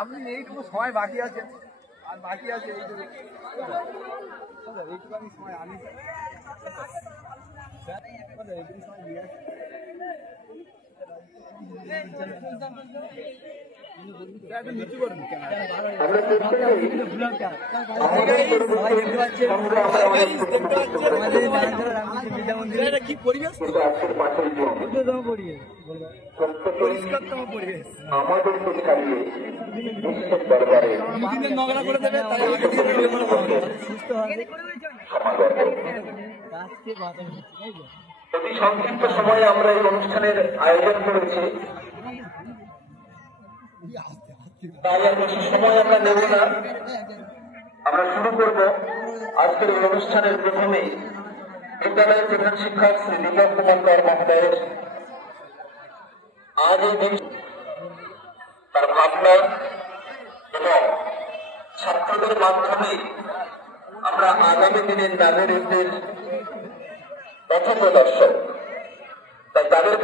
আপনি এইটুকু সময় বাকি আছে, আর বাকি আছে এইটুকু আমি সময় আনি এইটুকু সময় দিয়ে আছে। নিচু করুন কি পরিবেশ, পরিষ্কারতম পরিবেশ নোংরা করে দেবে, তাই সুস্থ হবে। অতি সংক্ষিপ্ত সময়ে আমরা এই অনুষ্ঠানের আয়োজন করেছি, তাই আর বেশি সময় আমরা নেব না, আমরা শুরু করব আজকের এই অনুষ্ঠানের প্রথমে বিদ্যালয়ের প্রধান শিক্ষক শ্রী দীপক কুমার কর মহোদয়ের আজ এই দিন তার ভাবনা এবং ছাত্রদের মাধ্যমে আমরা আগামী দিনের নাগরিকদের পথ প্রদর্শক, তাই তাদের